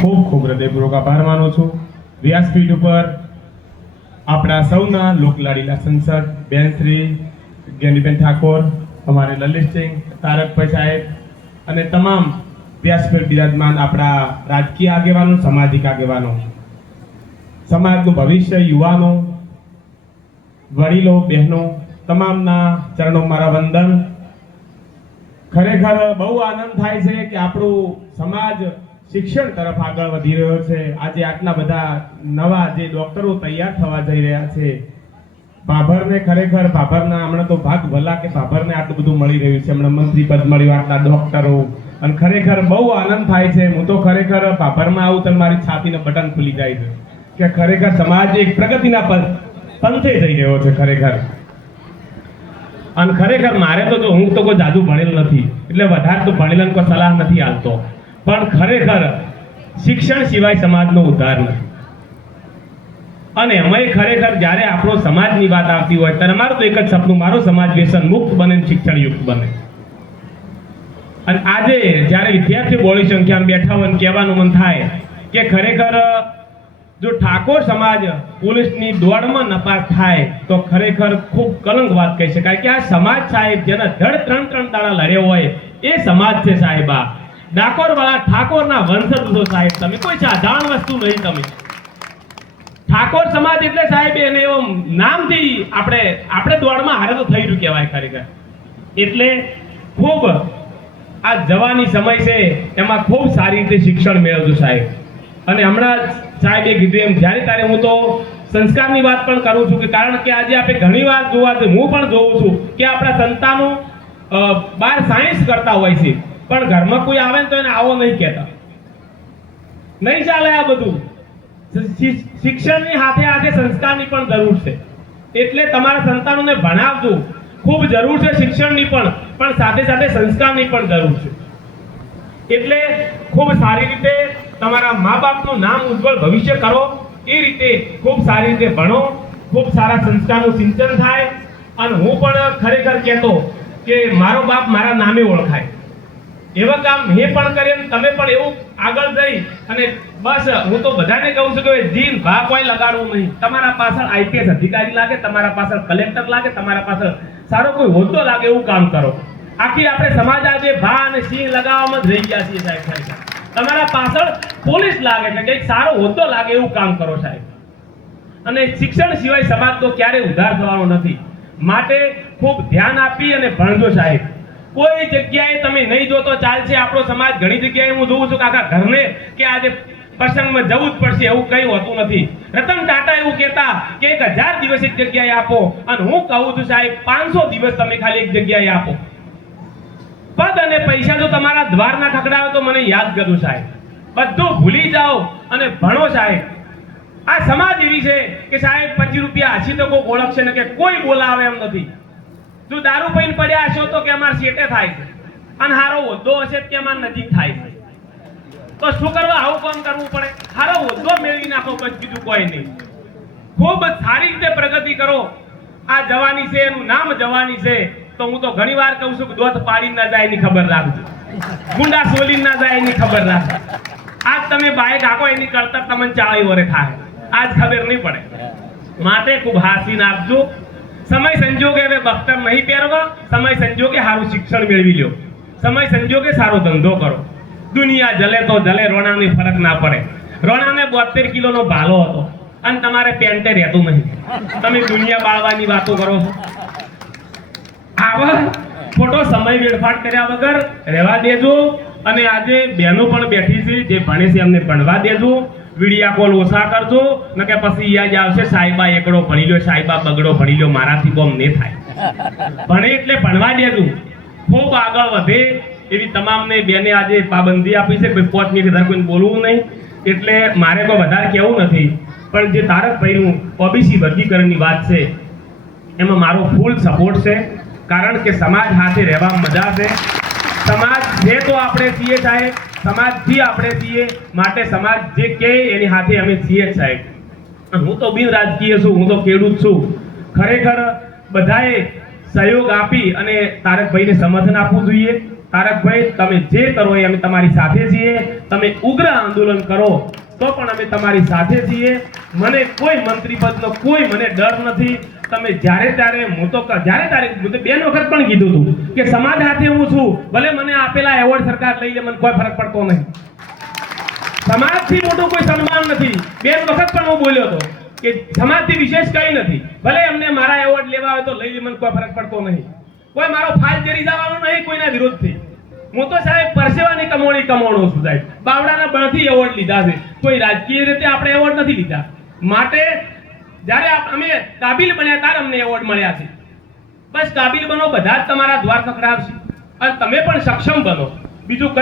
ખૂબ ખૂબ હૃદયપૂર્વક આભાર માનું છું। વ્યાસપીઠ ઉપર આપણા સૌના લોકલાડીલા સંસદ બેન શ્રી જ્ઞાનીબેન ઠાકોર, અમારે લલિતસિંહ, તારકભાઈ સાહેબ અને તમામ વ્યાસપીઠ બિરાજમાન આપણા રાજકીય આગેવાનો, સામાજિક આગેવાનો, સમાજનું ભવિષ્ય, યુવાનો, વડીલો, બહેનો, તમામના ચરણો મારા વંદન। ખરેખર બહુ આનંદ થાય છે કે આપણું સમાજ શિક્ષણ તરફ આગળ વધી રહ્યો છે। આજે આટલા બધા નવા જે ડોક્ટરો તૈયાર થવા જઈ રહ્યા છે, ભાભરને ખરેખર ભાભરના હમણાં તો ભાગ ભલા કે ભાભરને આટલું બધું મળી રહ્યું છે। હમણાં મંત્રી પદ મળ્યું, આટલા ડોક્ટરો, અને ખરેખર બહુ આનંદ થાય છે। હું તો ખરેખર ભાભરમાં આવું તો મારી છાતીને બટન ખુલી જાય છે કે ખરેખર સમાજ એક પ્રગતિના પંથે જઈ રહ્યો છે ખરેખર। અને ખરેખર મારે તો જો હું તો કોઈ જાદુ ભણેલ નથી, એટલે વધારે તો ભણેલાને કોઈ સલાહ નથી આપતો, પણ ખરેખર શિક્ષણ સિવાય સમાજનો ઉદ્ધાર નથી। અને અમે ખરેખર જ્યારે આપણો સમાજની વાત આવતી હોય ત્યારે મારું તો એક જ સપનું, મારો સમાજ વ્યસન મુક્ત બને, શિક્ષણ યુક્ત બને। અને આજે જ્યારે વિદ્યાર્થીઓ બહોળી સંખ્યામાં બેઠા હોય, કહેવાનું મન થાય કે ખરેખર જો ઠાકોર સમાજ પોલીસની દોડમાં નપાસ થાય તો ખરેખર ખૂબ કલંક વાત કહી શકાય કે આ સમાજ સાહેબ જેના ધડ 3 દાડા લડ્યો હોય એ સમાજ છે સાહેબ। આ ડાકોર વાળા ઠાકોરના વંશજ છો સાહેબ, તમે કોઈ સાધારણ વસ્તુ નહીં। તમે ઠાકોર સમાજ એટલે સાહેબ એને એવો નામથી આપણે દોડમાં હારે તો થઈ રહ્યું કહેવાય ખરેખર। એટલે ખૂબ આ જવાની સમય છે, એમાં ખૂબ સારી રીતે શિક્ષણ મેળવજો સાહેબ। અને હમણાં સાહેબે કીધું એમ જ્યારે ત્યારે હું તો સંસ્કારની વાત પણ કરું છું કે કારણ કે આજે આપણે ઘણી વાર જોવા, હું પણ જોઉં છું કે આપણા સંતાનો બહાર સાયન્સ કરતા હોય છે, પણ ઘરમાં કોઈ આવે ને તો એને આવો નહીં કહેતા। નહીં ચાલે આ બધું। શિક્ષણની સાથે સાથે સંસ્કારની પણ જરૂર છે, એટલે તમારા સંતાનોને ભણાવજો। ખૂબ જરૂર છે શિક્ષણની પણ સાથે સાથે સંસ્કારની પણ જરૂર છે। એટલે ખૂબ સારી રીતે તમારા મા બાપનું નામ ઉજ્જવળ ભવિષ્ય કરો, એ રીતે ખૂબ સારી રીતે ભણો, ખૂબ સારા સંસ્કારનું સિંચન થાય। અને હું પણ ખરેખર કહેતો કે મારો બાપ મારા નામે ઓળખાય, એવા કામ મેં પણ કર્યા, તમે પણ એવું આગળ જઈ અને બસ હું તો બધાને કહું છું કે જીન ભા કોઈ લગાડવું નહીં। તમારા પાછળ આઈપીએસ અધિકારી લાગે, તમારા પાછળ કલેક્ટર લાગે, તમારા પાછળ સારો કોઈ હોદ્દો લાગે એવું કામ કરો। આખી આપણે સમાજ આજે ભા અને સિંહ લગાવવામાં જ રહી ગયા છીએ સાહેબ ખરેખર। તમારા પાછળ પોલીસ લાગે છે, કંઈક સારો હોદ્દો લાગે એવું કામ કરો સાહેબ। અને શિક્ષણ સિવાય સમાજ તો ક્યારેય ઉદ્ધાર થવાનો નથી, માટે ખૂબ ધ્યાન આપી અને ભણજો સાહેબ। કોઈ જગ્યાએ તમે નહીં જો તો ચાલશે। આપણો સમાજ ઘણી જગ્યાએ હું જોઉં છું કે આખા ઘરને કે આજે પ્રસંગમાં જવું જ પડશે એવું કંઈ હોતું નથી। રતન ટાટા એવું કહેતા કે 1000 દિવસ એક જગ્યાએ આપો, અને હું કહું છું સાહેબ 500 દિવસ તમે ખાલી એક જગ્યાએ આપો। પદ અને પૈસા જો તમારા દ્વારના ખકડાવે તો મને યાદ કરજો સાહેબ, બધું ભૂલી જાઓ અને ભણો સાહેબ। આ સમાજ એવી છે કે સાહેબ 25 રૂપિયા હસી તો કોઈ ઓળખશે ને કે કોઈ બોલાવે એમ નથી। જો દારૂ પીને પડ્યા હશો તો કે અમાર સેટે થાય છે, અને હારો હોદ્દો હશે કે અમાર નજીક થાય છે, તો શું કરવા આવું કામ કરવું પડે? હારો હોદ્દો મેળવી નાખો, બસ બીજું કોઈ નહીં। ખૂબ સારી રીતે પ્રગતિ કરો। આ જવાની છે, એનું નામ જવાની છે, તો હું તો ઘણી વાર કહું છું કે દોત પાડી ના જાય એની ખબર રાખજો, ગુંડા સોલી ના જાય એની ખબર રાખજો। આજ તમે બાઈક આખો એની કરતર તમને 40 વર્ષ થાય, આજ ખબર નહીં પડે। માટે ખૂબ હાસીને આપજો। સમય સંજોગે હવે બખ્તર નહીં પહેરવા, સમય સંજોગે સારું શિક્ષણ મેળવી લો, સમય સંજોગે સારો ધંધો કરો। દુનિયા જલે તો જલે, રોણાની ફરક ના પડે। રોણાને 72 કિલોનો ભાલો હતો અને તમારે પેન્ટે રહેતું નહીં, તમે દુનિયા બાળવાની વાતો કરો છો। આવા ખોટો સમય વેડફાટ કર્યા વગર રહેવા દેજો। અને આજે બહેનો પણ બેઠી છે જે ભણે છે એમને ભણવા દેજો। વિડિયા કોલ ઓછા કરજો, ન કે પછી યાદ આવશે સાહેબા એકડો ભણી લ્યો, સાહેબા બગડો ભણી લ્યો, મારાથી કોમ નહીં થાય। ભણે એટલે ભણવા દેજો, ખૂબ આગળ વધે એવી તમામને બેને આજે પાબંદી આપી છે, કોઈ 5 મિનિટ વધારે કોઈને બોલવું નહીં। એટલે મારે કોઈ વધારે કહેવું નથી, પણ જે તારકભાઈનું ઓબીસી વર્ગીકરણની વાત છે એમાં મારો ફૂલ સપોર્ટ છે, કારણ કે સમાજ સાથે રહેવામાં મજા છે। સમાજ છે તો આપણે છીએ સાહેબ, સમાજથી આપણે છીએ, માટે સમાજ જે કહે એની સાથે અમે છીએ સાહેબ। હું તો બિન રાજકીય છું, હું તો ખેડૂત છું। ખરેખર બધાએ સહયોગ આપી અને તારકભાઈને સમર્થન આપવું જોઈએ। તારકભાઈ, તમે જે કરો એ અમે તમારી સાથે છીએ. તમે ઉગ્ર આંદોલન કરો તો પણ અમે તમારી સાથે છીએ. મને કોઈ મંત્રી પદનો કોઈ મને ડર નથી. તમે જ્યારે ત્યારે હું તો જ્યારે ત્યારે હું તો 2 વખત પણ કીધું હતું કે સમાજ હાથે હું છું, ભલે મને આપેલા એવોર્ડ સરકાર લઈ લે, મને કોઈ ફરક પડતો નહીં. સમાજથી મોટું કોઈ સન્માન નથી. 2 વખત પણ હું બોલ્યો હતો કે સમાજથી વિશેષ કંઈ નથી. ભલે એમને મારા એવોર્ડ લેવા હોય તો લઈ લે, મને કોઈ ફરક પડતો નહીં. કોઈ મારો ફાલ જરી જવાનો નહીં કોઈના વિરોધથી. હું તો સાહેબ પરસેવાની કમાણી કમાણો છું સાહેબ. બાવડાના બળથી એવોર્ડ લીધા છે. કોઈ રાજકીય રીતે આપણે એવોર્ડ નથી લીધા. માટે જ્યારે અમે કાબિલ બન્યા ત્યારે અમને એવોર્ડ મળ્યા છે. બસ કાબિલ બનો, બધા જ તમારા દ્વાર ખખડાવશે અને તમે પણ સક્ષમ બનો. બીજું